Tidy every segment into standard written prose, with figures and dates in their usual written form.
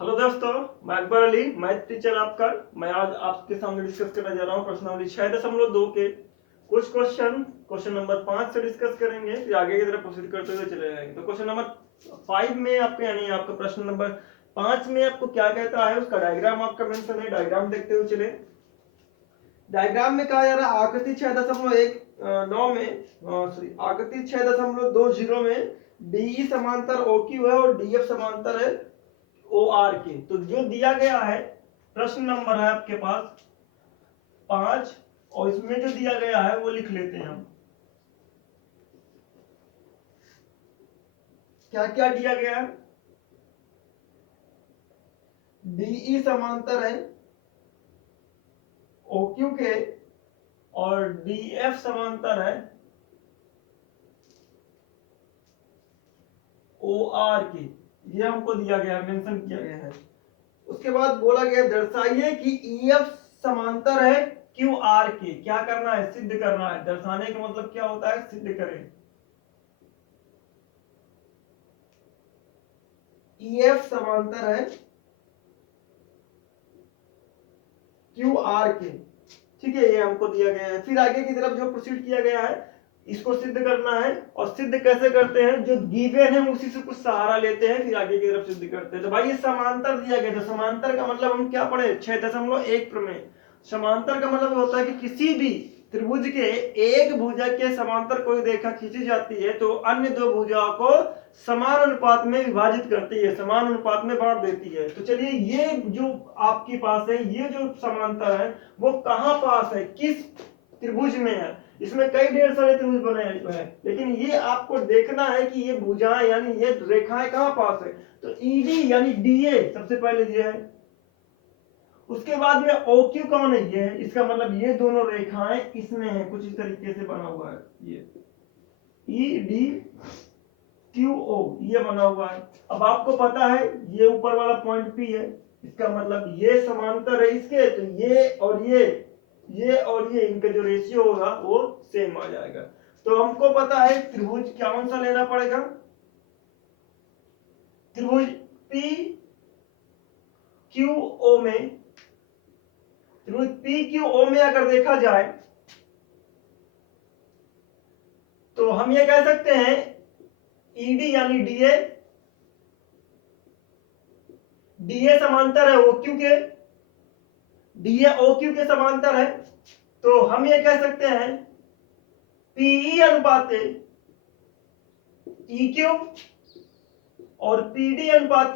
Hello दोस्तों, मैं Akbar Ali, math teacher आपका। मैं आज आपके सामने डिस्कस करने जा रहा हूँ प्रश्नावली 6.2 के कुछ क्वेश्चन नंबर 5 से डिस्कस करेंगे, फिर आगे की तरफ प्रोसीड करते हुए चले जाएंगे। तो क्वेश्चन नंबर 5 में आपके यानी आपका प्रश्न नंबर 5 में आपको क्या कहता है, उसका डायग्राम आपका मेंशन है। डायग्राम देखते हुए चले। डायग्राम में कहा जा रहा है आकृति 6.9 में सॉरी आकृति 6.20 में डी समांतर ओ क्यू है और डी एफ समांतर है ओ आर के। तो जो दिया गया है प्रश्न नंबर है आपके पास 5 और इसमें जो दिया गया है वो लिख लेते हैं हम। क्या क्या दिया गया है? डीई समांतर है ओ क्यू के और डीएफ समांतर है ओ आर के। ये हमको दिया गया है, मेंशन किया गया है। उसके बाद बोला गया दर्शाइए कि ईएफ समांतर है क्यू आर के। क्या करना है? सिद्ध करना है। दर्शाने का मतलब क्या होता है? सिद्ध करें। ईएफ समांतर है क्यू आर के, ठीक है, ये हमको दिया गया है। फिर आगे की तरफ जो प्रोसीड किया गया है इसको सिद्ध करना है। और सिद्ध कैसे करते हैं? जो गिवन है उसी से कुछ सहारा लेते हैं, फिर आगे की तरफ सिद्ध करते हैं। तो भाई ये समांतर दिया गया था। समांतर का मतलब हम क्या पढ़े? 6.1 प्रमेय। समांतर का मतलब होता है कि किसी भी त्रिभुज के एक भुजा के समांतर कोई रेखा खींची जाती है तो अन्य दो भुजाओं को समान अनुपात में विभाजित करती है, समान अनुपात में बांट देती है। तो चलिए, ये जो आपके पास है, ये जो समांतर है वो कहां पास है, किस त्रिभुज में है? इसमें कई ढेर सारे त्रिभुज बने हुए हैं, लेकिन ये आपको देखना है कि ये भुजाएं यानी ये रेखाएं कहां पास है। तो ईडी यानी डीए सबसे पहले दिया है। उसके बाद में ओ क्यू कौन है? ये है। इसका मतलब ये दोनों रेखाएं इसमें है, कुछ इस तरीके से बना हुआ है। ये ई डी क्यू ओ ये बना हुआ है। अब आपको पता है ये ऊपर वाला पॉइंट पी है, इसका मतलब ये समांतर है इसके। तो ये और ये इनका जो रेशियो होगा वो सेम आ जाएगा। तो हमको पता है त्रिभुज कौन सा लेना पड़ेगा? त्रिभुज पी क्यू ओ में, त्रिभुज पी क्यू ओ में अगर देखा जाए तो हम ये कह सकते हैं ईडी यानी डीए, डीए समांतर है ओ क्यू के, डीए ओ क्यू के समांतर है। तो हम ये कह सकते हैं पीई अनुपात ई क्यू और पीडी अनुपात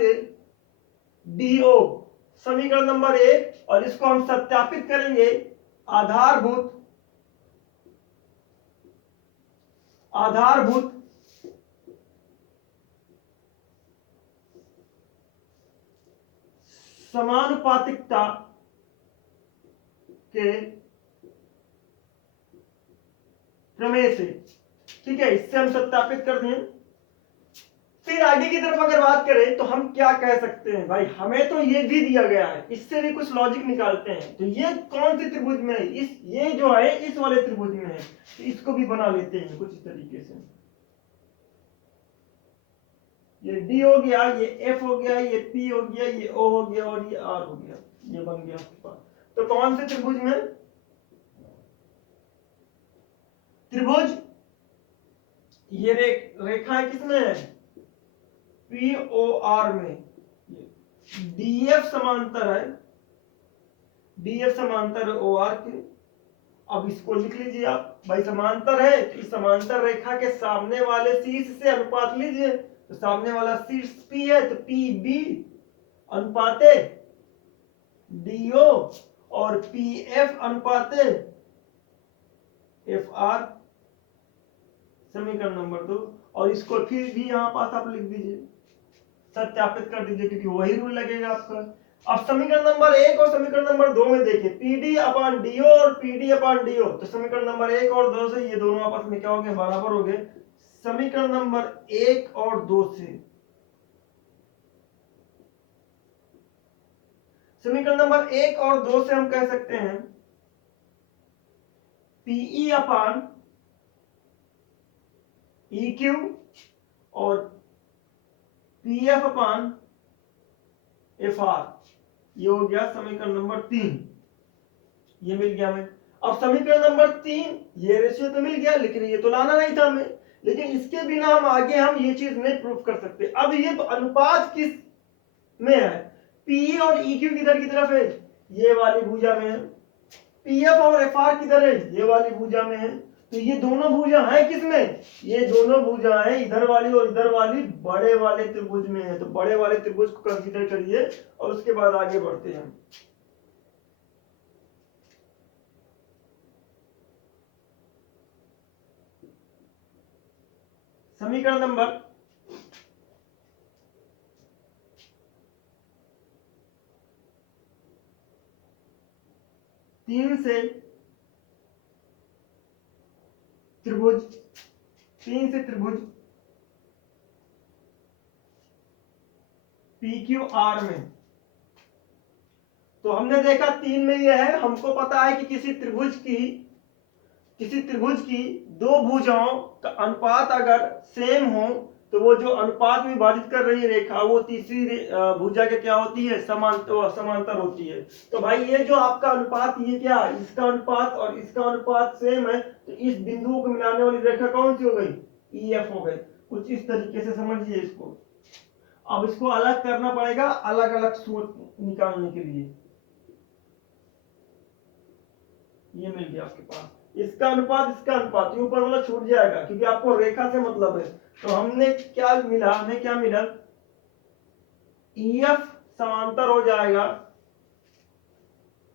डीओ समीकरण नंबर 1। और इसको हम सत्यापित करेंगे आधारभूत आधारभूत समानुपातिकता के प्रमेय से। ठीक है, इससे हम सत्यापित कर दें। फिर आगे की तरफ अगर बात करें तो हम क्या कह सकते हैं? भाई हमें तो ये भी दिया गया है, इससे भी कुछ लॉजिक निकालते हैं। तो ये कौन से त्रिभुज में है? ये जो है इस वाले त्रिभुज में है, तो इसको भी बना लेते हैं कुछ इस तरीके से। ये डी हो गया, ये एफ हो गया, ये पी हो गया, ये ओ हो गया और ये आर हो गया। ये बन गया आपके पास। तो कौन से त्रिभुज में? त्रिभुज ये रेखाएं किसमें है? पी ओ आर में। डीएफ समांतर है, डीएफ समांतर ओ आर के। अब इसको लिख लीजिए आप। भाई समांतर है तो इस समांतर रेखा के सामने वाले शीर्ष से अनुपात लीजिए। तो सामने वाला शीर्ष पी है तो पी बी अनुपाते डीओ और पी एफ अनुपाते एफ आर, समीकरण नंबर 2। और इसको फिर भी यहां पास आप लिख दीजिए, सत्यापित कर दीजिए, क्योंकि वही रूल लगेगा आपका। अब समीकरण नंबर 1 और समीकरण नंबर 2 में देखिए पीडी अपान डीओ और पीडी अपान डीओ। तो समीकरण नंबर 1 और 2 से ये दोनों आपस में क्या हो गए? बराबर हो गए। समीकरण नंबर 1 और 2 से समीकरण नंबर 1 और 2 से हम कह सकते हैं पीई अपान ई क्यू और पीएफ अपान एफ आर, ये हो गया समीकरण नंबर 3, ये मिल गया हमें। अब समीकरण नंबर 3, ये रेशियो तो मिल गया, लेकिन ये तो लाना नहीं था हमें, लेकिन इसके बिना हम आगे हम ये चीज नहीं प्रूफ कर सकते। अब ये तो अनुपात किस में है, पी और ई क्यू किधर की तरफ है, ये वाली भुजा में है, पीएफ और एफ आर किधर है, ये वाली भुजा में है। तो ये दोनों भुजा है किसमें, ये दोनों भुजा है इधर वाली और इधर वाली बड़े वाले त्रिभुज में है। तो बड़े वाले त्रिभुज को कंसीडर करिए और उसके बाद आगे बढ़ते हैं। समीकरण नंबर 3 से त्रिभुज, 3 से त्रिभुज पी क्यू आर में, तो हमने देखा 3 में यह है, हमको पता है कि किसी त्रिभुज की दो भुजाओं का अनुपात अगर सेम हो तो वो जो अनुपात में विभाजित कर रही है रेखा, वो तीसरी भुजा के क्या होती है, समांतर होती है। तो भाई ये जो आपका अनुपात, ये क्या, इसका अनुपात और इसका अनुपात सेम है, तो इस बिंदुओं को मिलाने वाली रेखा कौन सी हो गई, ई एफ हो गई। कुछ इस तरीके से समझिए इसको। अब इसको अलग करना पड़ेगा, अलग अलग सूत्र निकालने के लिए। ये मिल गया आपके पास, इसका अनुपात इसका अनुपात, ये ऊपर वाला छूट जाएगा क्योंकि आपको रेखा से मतलब है। तो हमने क्या मिला, हमें क्या मिला, EF समांतर हो जाएगा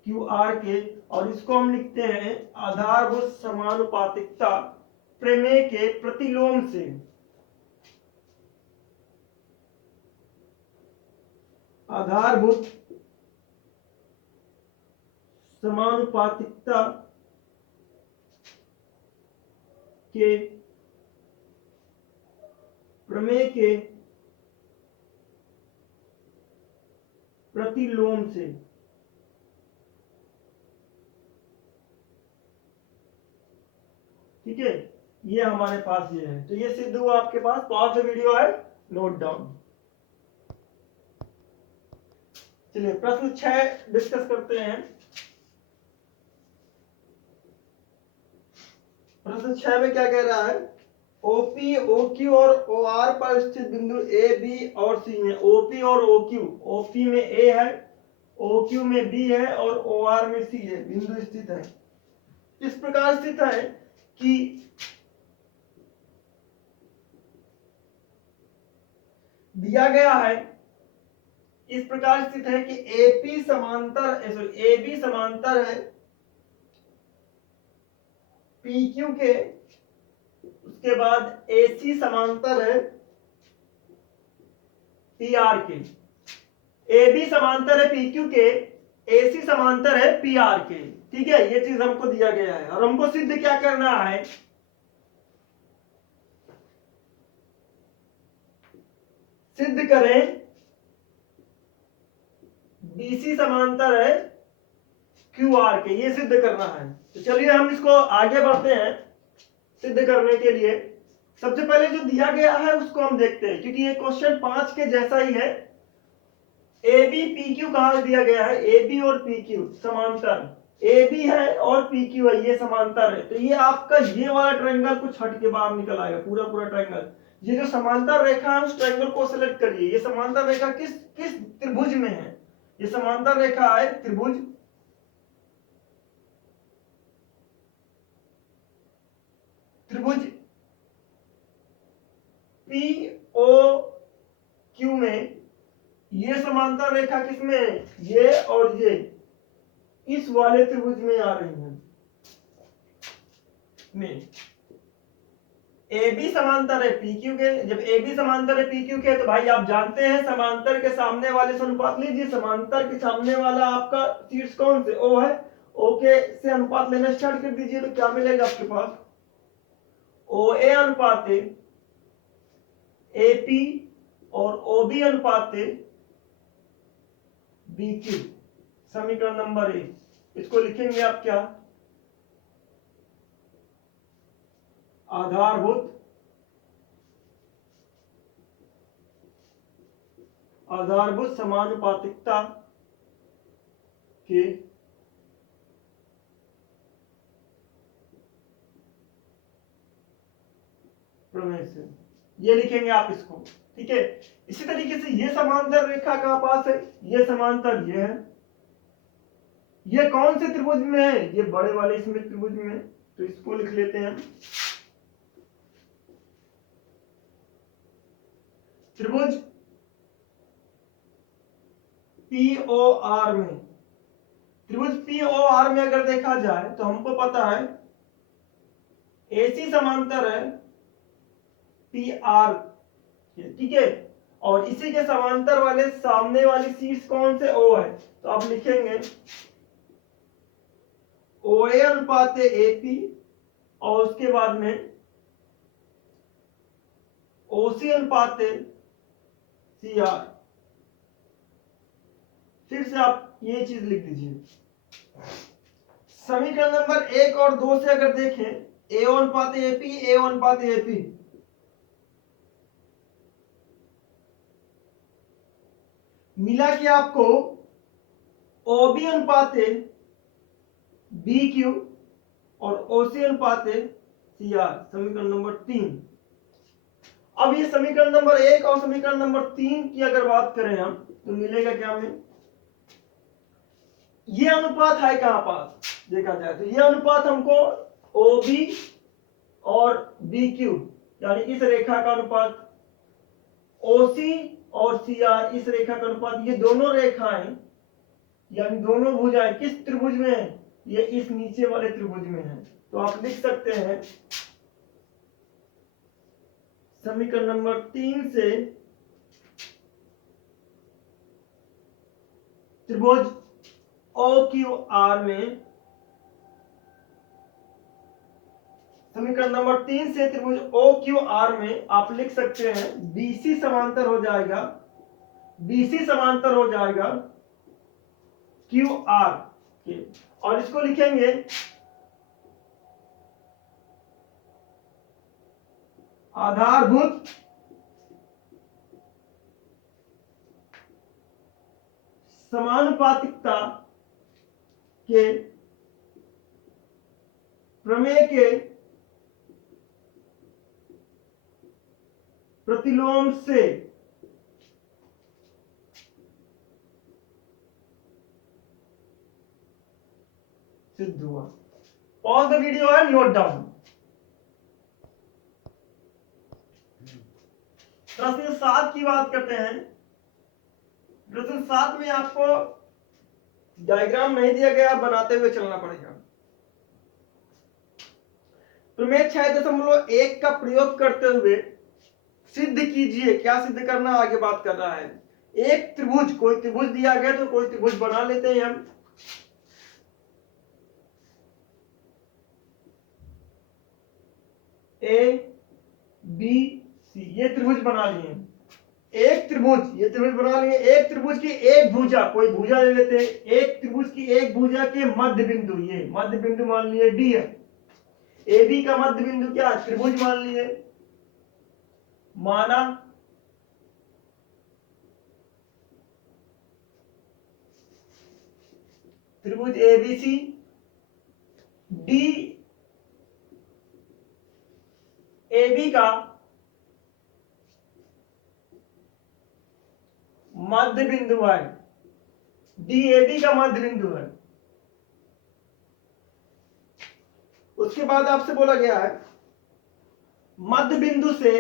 QR के, और इसको हम लिखते हैं आधारभूत समानुपातिकता प्रमेय के प्रतिलोम से। आधारभूत समानुपातिकता के प्रमेय के प्रतिलोम से। ठीक है, ये हमारे पास ये है। तो ये सिद्ध हुआ आपके पास। पॉज द वीडियो है, नोट डाउन। चलिए प्रश्न 6 डिस्कस करते हैं। प्रश्न 6 में क्या कह रहा है, ओपी ओक्यू और ओआर पर स्थित बिंदु ए बी और सी में, ओपी और ओक्यू, ओपी में ए है, ओक्यू में बी है और ओआर में सी है, बिंदु स्थित है। इस प्रकार स्थित है कि दिया गया है, इस प्रकार स्थित है कि एपी समांतर, ए बी समांतर है पी क्यू के, उसके बाद AC समांतर है PR के। AB समांतर है PQ के, AC समांतर है PR के। ठीक है, ये चीज हमको दिया गया है और हमको सिद्ध क्या करना है, सिद्ध करें BC समांतर है QR के, ये सिद्ध करना है। तो चलिए हम इसको आगे बढ़ते हैं सिद्ध करने के लिए। सबसे पहले जो दिया गया है उसको हम देखते हैं, क्योंकि ये क्वेश्चन 5 के जैसा ही है। ए बी पी क्यू कहा दिया गया है, ए बी और पी क्यू समांतर, ए बी है और पी क्यू है, ये समांतर है। तो ये आपका ये वाला ट्रायंगल कुछ हट के बाहर निकल आएगा, पूरा पूरा ट्रायंगल। ये जो समांतर रेखा है उस ट्रायंगल को सिलेक्ट करिए। ये समांतर रेखा किस किस त्रिभुज में है, ये समांतर रेखा है त्रिभुज पी ओ क्यू में। ये समांतर रेखा किसमें है, ये और ये इस वाले त्रिभुज में आ रही है में। ए बी समांतर है पी क्यू के, जब ए बी समांतर है पी क्यू के, तो भाई आप जानते हैं समांतर के सामने वाले से अनुपात लीजिए। समांतर के सामने वाला आपका शीर्ष कौन से, ओ है, ओ के से अनुपात लेना स्टार्ट कर दीजिए। तो क्या मिलेगा आपके पास, ओ ए अनुपात ए पी और ओ बी अनुपात बी क्यू। समीकरण नंबर 1, इसको लिखेंगे आप क्या, आधारभूत आधारभूत समानुपातिकता के प्रमेय से, ये लिखेंगे आप इसको, ठीक है। इसी तरीके से ये समांतर रेखा कहां पास है, ये समांतर ये है, ये कौन से त्रिभुज में है, ये बड़े वाले इसमें त्रिभुज में, तो इसको लिख लेते हैं त्रिभुज POR में। त्रिभुज POR में अगर देखा जाए तो हमको पता है AC समांतर है PR, ठीक है, और इसी के समांतर वाले सामने वाली शीर्ष कौन से O है, तो आप लिखेंगे OA अनुपात AP और उसके बाद में OC अनुपात CR। फिर से आप ये चीज लिख दीजिए। समीकरण नंबर 1 और 2 से अगर देखें AO अनुपात AP, AO अनुपात AP, मिला कि आपको OB अनुपात BQ और OC अनुपात CR, समीकरण नंबर 3। अब ये समीकरण नंबर 1 और समीकरण नंबर 3 की अगर बात करें हम, तो मिलेगा क्या हमें, ये अनुपात है कहां पास देखा जाए तो ये अनुपात हमको OB और BQ यानी इस रेखा का अनुपात, OC और CR इस रेखा का अनुपात, ये दोनों रेखाएं यानी दोनों भुजाएं किस त्रिभुज में है, ये इस नीचे वाले त्रिभुज में है। तो आप लिख सकते हैं समीकरण नंबर 3 से त्रिभुज OQR में, समीकरण नंबर 3 से त्रिभुज OQR में आप लिख सकते हैं BC समांतर हो जाएगा, BC समांतर हो जाएगा QR के, और इसको लिखेंगे आधारभूत समानुपातिकता के प्रमेय के प्रतिलोम से सिद्ध हुआ। Pause the video and note down. प्रश्न 7 की बात करते हैं। प्रश्न 7 में आपको डायग्राम नहीं दिया गया, बनाते हुए चलना पड़ेगा। प्रमेय 6.1 का प्रयोग करते हुए सिद्ध कीजिए, क्या सिद्ध करना आगे बात कर रहा है। एक त्रिभुज, कोई त्रिभुज दिया गया तो कोई त्रिभुज बना लेते हैं हम। ABC ये त्रिभुज बना लिए। एक त्रिभुज, ये त्रिभुज बना लिए। एक त्रिभुज की एक भुजा, कोई भुजा ले लेते हैं। एक त्रिभुज की एक भुजा के मध्य बिंदु, ये मध्य बिंदु मान लिए D है। AB का मध्य बिंदु क्या, त्रिभुज मान लिए, माना त्रिभुज ABC, D AB का मध्य बिंदु है, DAB का मध्य बिंदु है। उसके बाद आपसे बोला गया है मध्य बिंदु से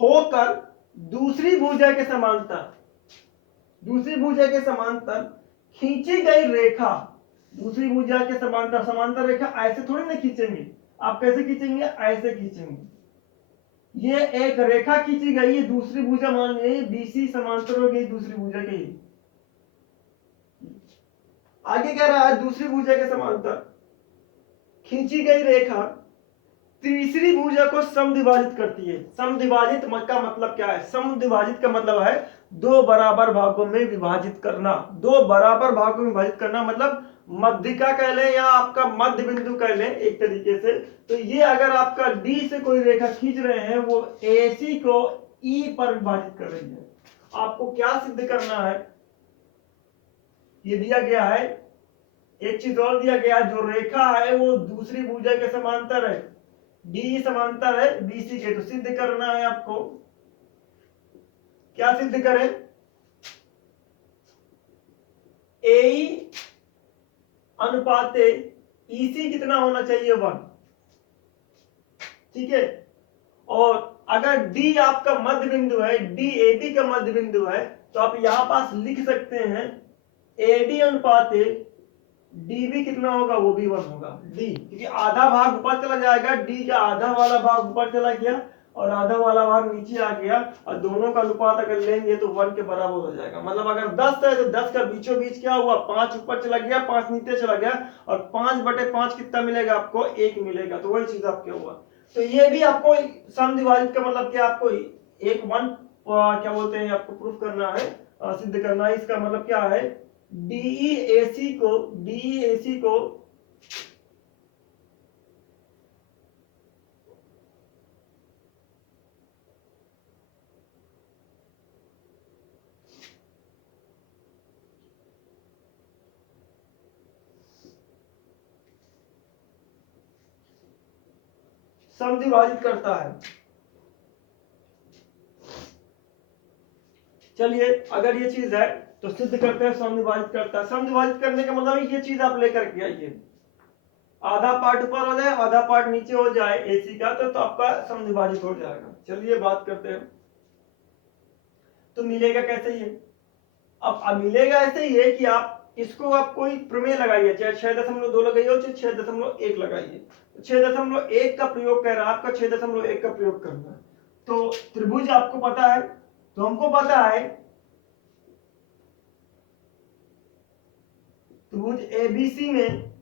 होकर दूसरी भुजा के समांतर, दूसरी भुजा के समांतर खींची गई रेखा, दूसरी भुजा के समांतर, समांतर रेखा ऐसे थोड़ी ना खींचेंगे, आप कैसे खींचेंगे, ऐसे खींचेंगे। ये एक रेखा खींची गई, ये दूसरी भुजा मान लीजिए BC समांतर हो गई दूसरी भुजा के। आगे कह रहा है दूसरी भुजा के समांतर खींची गई रेखा तीसरी भुजा को समद्विभाजित करती है। समद्विभाजित का मतलब क्या है, समद्विभाजित का मतलब है दो बराबर भागों में विभाजित करना। दो बराबर भागों में विभाजित करना मतलब मध्यिका कह लें या आपका मध्य बिंदु कह लें एक तरीके से। तो ये अगर आपका D से कोई रेखा खींच रहे हैं, वो AC को E पर विभाजित कर रही है, आपको क्या सिद्ध करना है, ये दिया गया है। एक चीज और दिया गया, जो रेखा है वो दूसरी भुजा के समांतर है, डी समांतर है बीसी के, तो सिद्ध करना है आपको। क्या सिद्ध करें, ए अनुपात ईसी कितना होना चाहिए, 1। ठीक है, और अगर डी आपका मध्य बिंदु है, डी एबी का मध्य बिंदु है, तो आप यहां पास लिख सकते हैं एडी अनुपात डीबी कितना होगा, वो भी 1 होगा। डी क्योंकि आधा भाग ऊपर चला जाएगा, डी का आधा वाला भाग ऊपर चला गया और आधा वाला भाग नीचे आ गया, और दोनों का अनुपात अगर लेंगे तो 1 के बराबर हो जाएगा। मतलब अगर 10 है तो 10 का बीचों बीच क्या हुआ, 5 ऊपर चला गया, 5 नीचे चला गया, और 5/5 कितना मिलेगा आपको, 1 मिलेगा। तो वही चीज आपके हुआ। तो ये भी आपको समद्विभाजित का मतलब क्या, आपको एक 1 क्या बोलते हैं, आपको प्रूफ करना है, सिद्ध करना है। इसका मतलब क्या है, डीईएसी को समद्विभाजित करता है। चलिए, अगर ये चीज है तो सिद्ध करते हैं समद्विभाजित करता है। समद्विभाजित करने का मतलब ये चीज आप लेकर के आइए, आधा पार्ट ऊपर हो जाए, आधा पार्ट नीचे हो जाए एसी का, तो आपका समद्विभाजित हो जाएगा। चलिए बात करते हैं, तो मिलेगा कैसे ये। अब मिलेगा ऐसे ही है कि आप इसको आप कोई प्रमेय लगाइए, चाहे 6.2 लगाइए और चाहे 6.1 लगाइए। 6.1 का प्रयोग कर रहा है, आपका 6.1 का प्रयोग करना है। तो त्रिभुज आपको पता है, तो हमको पता है त्रिभुज एबीसी में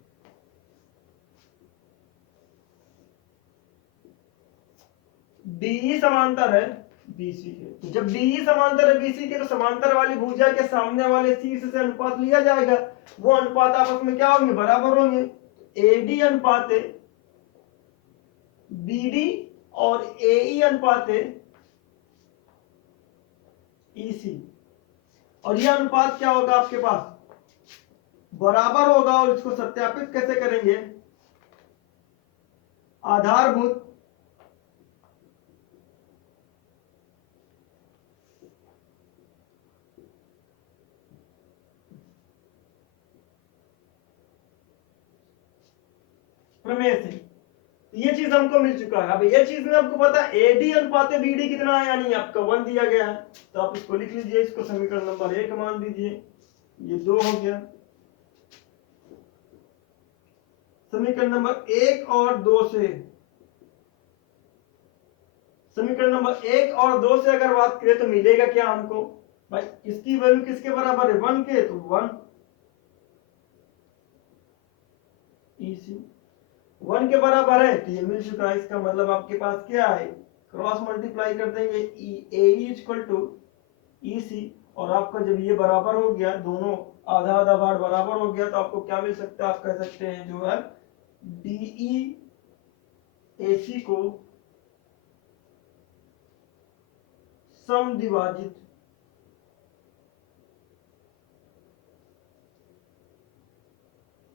डीई समांतर है बीसी के। तो जब डीई समांतर है बीसी के, तो समांतर वाली भुजा के सामने वाले शीर्ष से अनुपात लिया जाएगा, वो अनुपात आपस में क्या होंगे, बराबर होंगे। एडी अनुपात बीडी और एई अनुपात ईसी, और यह अनुपात क्या होगा आपके पास, बराबर होगा। और इसको सत्यापित कैसे करेंगे, आधारभूत प्रमेय से। ये चीज हमको मिल चुका है। अब ये चीज में आपको पता है एडी अनुपात बीडी कितना है, यानी आपका 1 दिया गया है, तो आप इसको लिख लीजिए, इसको समीकरण नंबर 1 मान दीजिए, ये 2 हो गया। समीकरण नंबर 1 और 2 से, समीकरण नंबर 1 और 2 से अगर बात करें तो मिलेगा क्या हमको, भाई इसकी वैल्यू किसके बराबर है, 1 के, तो 1 ईसी 1 के बराबर है, तो ये मिल चुका है। इसका मतलब आपके पास क्या है, क्रॉस मल्टीप्लाई कर देंगे, ए इक्वल टू ईसी, और आपका जब ये बराबर हो गया, दोनों आधा आधा भाग बराबर हो गया, तो आपको क्या मिल सकता है, आप कह सकते हैं जो है डीई एसी को समद्विभाजित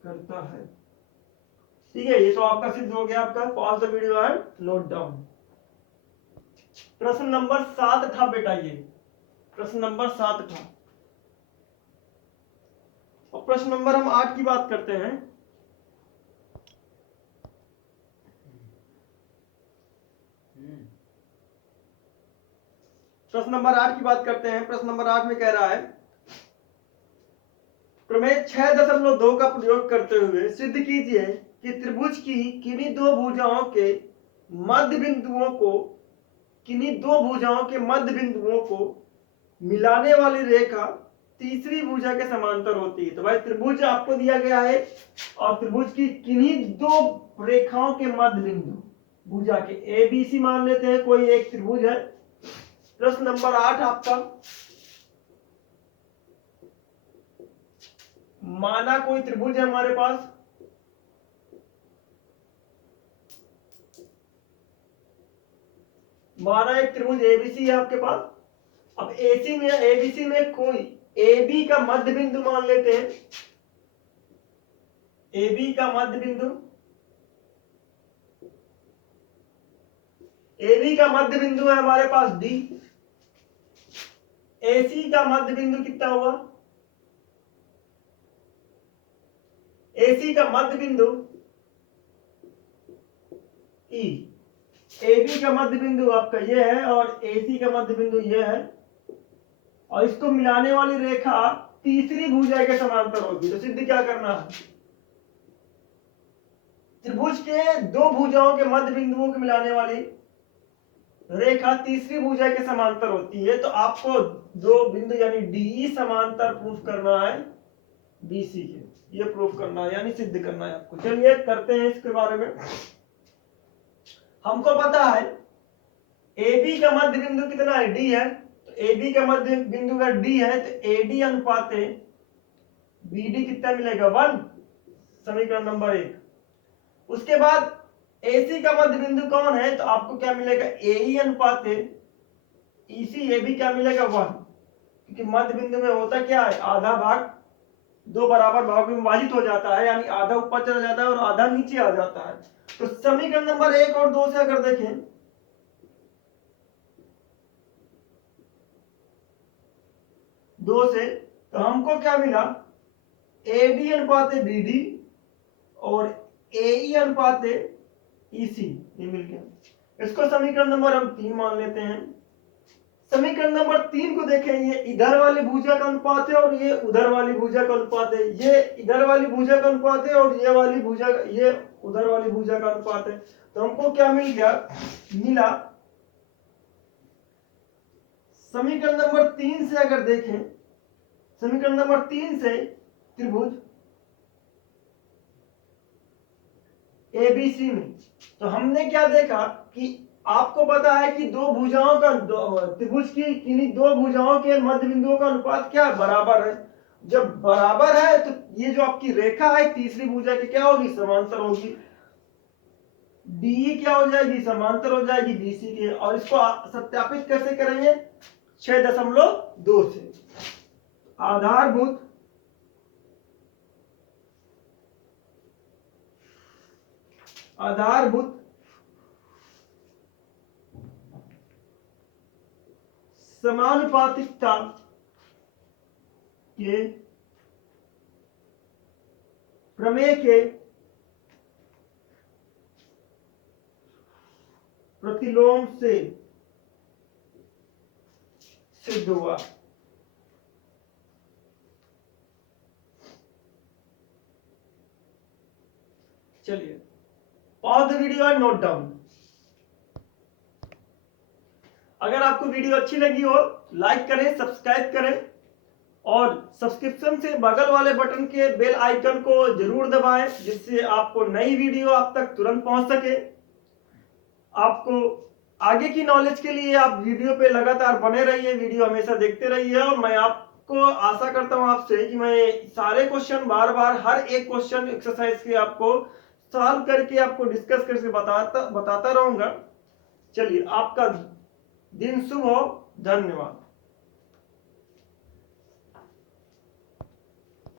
करता है। ठीक है, ये तो आपका सिद्ध हो गया। आपका pause the video and note down. प्रश्न नंबर 7 था बेटा, ये प्रश्न नंबर 7 था। और प्रश्न नंबर हम 8 की बात करते हैं। प्रश्न नंबर 8 की बात करते हैं। प्रश्न नंबर 8 में कह रहा है, प्रमेय 6.2 का प्रयोग करते हुए सिद्ध कीजिए कि त्रिभुज की किन्हीं दो भुजाओं के मध्य बिंदुओं को, किन्हीं दो भुजाओं के मध्य बिंदुओं को मिलाने वाली रेखा तीसरी भुजा के समांतर होती है। तो भाई त्रिभुज आपको दिया गया है, और त्रिभुज की किन्हीं दो रेखाओं के मध्य बिंदु, भुजा के ए बी सी मान लेते हैं, कोई एक त्रिभुज है। प्रश्न नंबर 8 आपका, माना कोई त्रिभुज है हमारे पास, माना एक त्रिभुज एबीसी है आपके पास, अब एसी में एबीसी में कोई AB का मध्य बिंदु मान लेते हैं, AB का मध्य बिंदु, AB का मध्य बिंदु है हमारे पास D, AC का मध्य बिंदु कितना हुआ, AC का मध्य बिंदु E, AB का मध्य बिंदु आपका ये है और AC का मध्य बिंदु ये है, और इसको मिलाने वाली रेखा तीसरी भुजा के समांतर होगी। तो सिद्ध क्या करना है, त्रिभुज के दो भुजाओं के मध्य बिंदुओं को मिलाने वाली रेखा तीसरी भुजा के समांतर होती है। तो आपको दो बिंदु यानी DE समांतर प्रूफ करना है BC के, ये प्रूफ करना है यानी सिद्ध करना है आपको। चलिए करते हैं इसके बारे में। हमको पता है AB का मध्य बिंदु कितना है, D है, तो AB का मध्य बिंदु का D है, तो AD अनुपात BD कितना मिलेगा 1, समीकरण नंबर 1। उसके बाद AC का मध्य बिंदु कौन है, तो आपको क्या मिलेगा AE अनुपात EC, AB क्या मिलेगा 1, क्योंकि मध्य बिंदु में होता क्या है, आधा भाग दो बराबर भाग में विभाजित हो जाता है, यानी आधा ऊपर चला जाता है और आधा नीचे आ जाता है। तो समीकरण नंबर 1 और 2 से अगर देखें, 2 से तो हमको क्या मिला, AD अनुपात BD और AE अनुपात EC, ये मिल गया। इसको समीकरण नंबर हम 3 मान लेते हैं। समीकरण नंबर 3 को देखें, ये इधर वाली भुजा का अनुपात है और ये उधर वाली भुजा का अनुपात है, ये इधर वाली भुजा का अनुपात है और ये वाली भुजा, ये उधर वाली भुजा का अनुपात है। तो हमको क्या मिल गया, मिला समीकरण नंबर 3 से अगर देखें, समीकरण नंबर 3 से त्रिभुज ABC में, तो हमने क्या देखा कि आपको पता है कि दो भुजाओं का त्रिभुज की किन्हीं दो भुजाओं के मध्य बिंदुओं का अनुपात क्या बराबर है। जब बराबर है तो ये जो आपकी रेखा है तीसरी भुजा की क्या होगी, समांतर होगी। DE क्या हो जाएगी, समांतर हो जाएगी BC के। और इसको सत्यापित कैसे करेंगे, 6.2 से। आधारभूत समानुपातिकता के प्रमेय के प्रतिलोम से सिद्ध हुआ। चलिए pause the video and note down. अगर आपको वीडियो अच्छी लगी हो लाइक करें, सब्सक्राइब करें और सब्सक्रिप्शन से बगल वाले बटन के बेल आइकन को जरूर दबाएं, जिससे आपको नई वीडियो आप तक तुरंत पहुंच सके। आपको आगे की नॉलेज के लिए आप वीडियो पे लगातार बने रहिए, वीडियो हमेशा देखते रहिए। और मैं आपको आशा करता हूं आपसे कि मैं सारे क्वेश्चन बार बार हर एक क्वेश्चन एक्सरसाइज के आपको सॉल्व करके आपको डिस्कस करके बताता रहूंगा। चलिए आपका दिन शुभ हो, धन्यवाद।